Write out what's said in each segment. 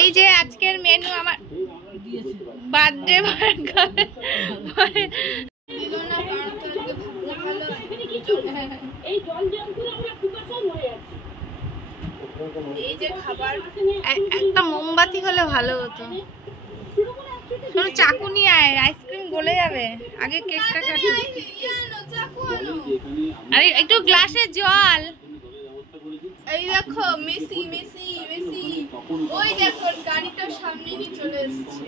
এই যে আজকের মেনু আমার বার্থডে এই যে খাবার একটা মোমবাতি হলে ভালো হতো। শোনো চাকু নিয়ে আয়, আইসক্রিম গলে যাবে। আগে কেকটা কাটো। আরে একটু গ্লাসে জল। এই দেখো মেসি মেসি মেসি, ওই দেখো গাড়িটা সামনে নিয়ে চলে এসেছে।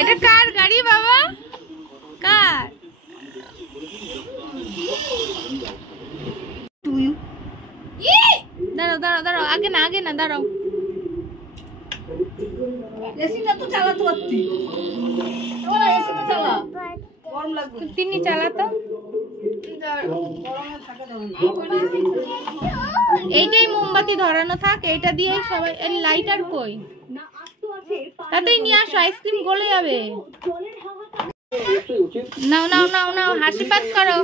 এটা কার গাড়ি বাবা? কার? দাঁড়াও দাঁড়াও দাঁড়াও, আগে না দাঁড়াও। এসিটা তো চালাতে পারতি, এসিটা চালা, গরম লাগবে। তিনি চালাতো। এইটাই মোমবাতি ধরানো থাক, এইটা দিয়ে সবাই। লাইটার কই? তাতেই নিয়ে আসো, আইসক্রিম গলে যাবে। নাও নাও নাও নাও, হাসি পাত করো।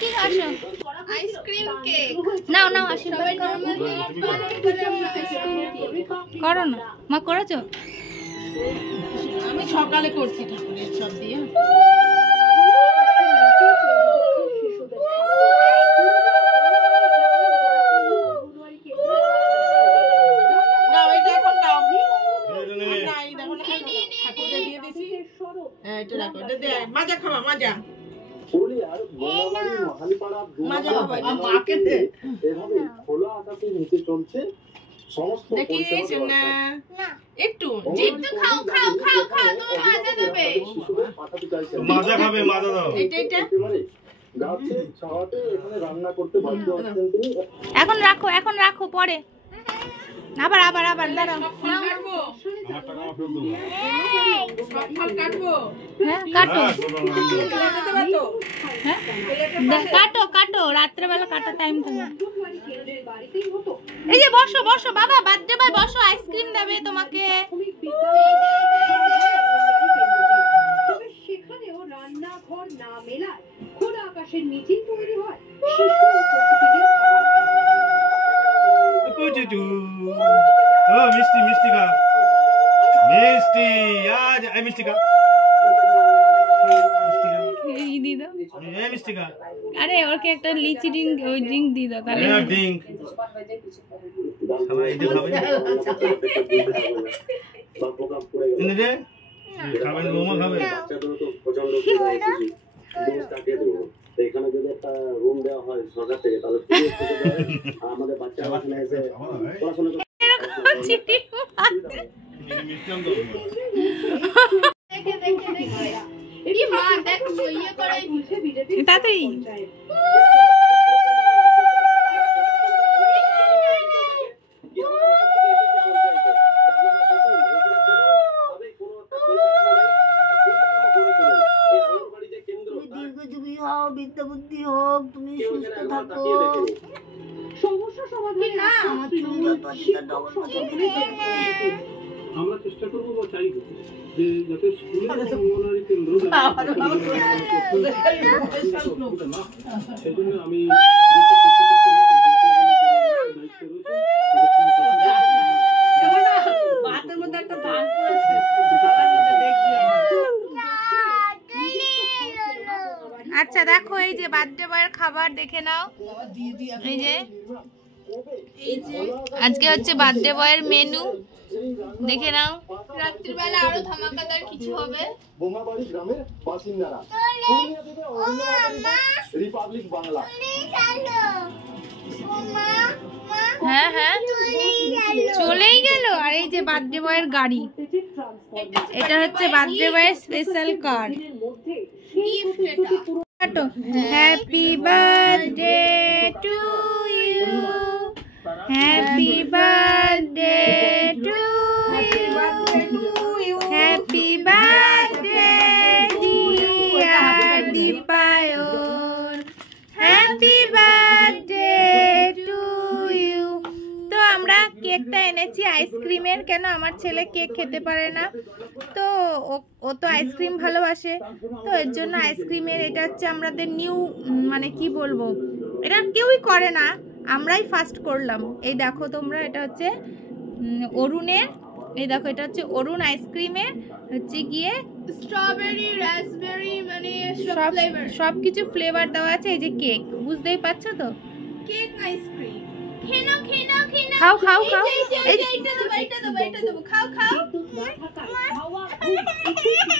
কি আসো আইসক্রিম কেক নাও নাও, আশীর্বাদ করো না। মা করেছো? আমি সকালে করছি ঠাকুরের সব দিয়ে। মাজা খাওয়া মাজা একটু খাও খাও খাও খাও, তোমার মাজা দেবে। মাজা খাবে, মাজা দাও। এখন রাখো, এখন রাখো, পরে আবার আবার আবার দাঁড়াও। কাটো কাটো, রাত্রেবেলা কাটা টাইম থাকে। এই যে বসো বসো বাবা, বার্থডে বয় বসো, আইসক্রিম দেবে তোমাকে। সেখানেও রান্নাঘর না মেলায় খোলা আকাশের নিচেই তৈরি হয় মিষ্টি মিষ্টি খা, মিষ্টি আজ মিষ্টি খা, মিষ্টি খা। আরে ওকে একটা লিচি ড্রিঙ্ক, ওই ড্রিঙ্ক দিয়ে দাও তাহলে। ড্রিঙ্ক সবাই এটা খাবে। এনে দে, খাবেন মোমো খাবে। এখানে যদি একটা রুম দেওয়া হয় সরকার থেকে, তাহলে আমাদের বাচ্চারা এখানে এসে পড়াশোনা করতে। তাতেই বিদ্যা বুদ্ধি হোক, তুমি সুস্থ থাকো। সমস্যা সমাধান না আমরা চেষ্টা করবো বা চাইবো যে যাতে স্কুলের অঙ্গনওয়াড়ি কেন্দ্র, সেজন্য আমি ভাতের মধ্যে একটা ধান করেছে। আচ্ছা দেখো, এই যে বার্থডে বয়ের খাবার দেখে নাও। এই যে আজকে হচ্ছে বার্থডে বয়ের মেনু, দেখে নাও। রাত্রিবেলা আরো ধামাকাদার কিছু হবে। বোমাবাড়ি গ্রামের বাসিন্দারা রিপাবলিক বাংলা। হ্যাঁ হ্যাঁ চলেই গেল। আর এই যে বার্থডে বয়ের গাড়ি, এটা হচ্ছে বার্থডে বয়ের স্পেশাল কার। Happy birthday to you, happy birthday to you, happy birthday dear Dipayan, happy birthday to you. তো আমরা কেকটা এনেছি আইসক্রিমের, কেন আমার ছেলে কেক খেতে পারে না, তো ও তো আইসক্রিম ভালোবাসে, তো এর জন্য আইসক্রিমের। এটা হচ্ছে আমাদের নিউ, মানে কি বলবো, এটা কেউই করে না, আমরাই ফার্স্ট করলাম। এই দেখো তোমরা, এটা হচ্ছে অরুণের, এই দেখো এটা হচ্ছে অরুণ আইসক্রিমের হচ্ছে গিয়ে স্ট্রবেরি রাসবেরি মানে সব সব ফ্লেভার, সব কিছু ফ্লেভার দেওয়া আছে। এই যে কেক, বুঝতেই পারছো তো? Cake ice cream. খেনো খেনো খেনো, খাও, খাও, খাও। এইটা দেবো, এইটা দেবো, এইটা দেবো, খাও খাও। বিদ্যুৎ না থাকায় হাওয়া খুব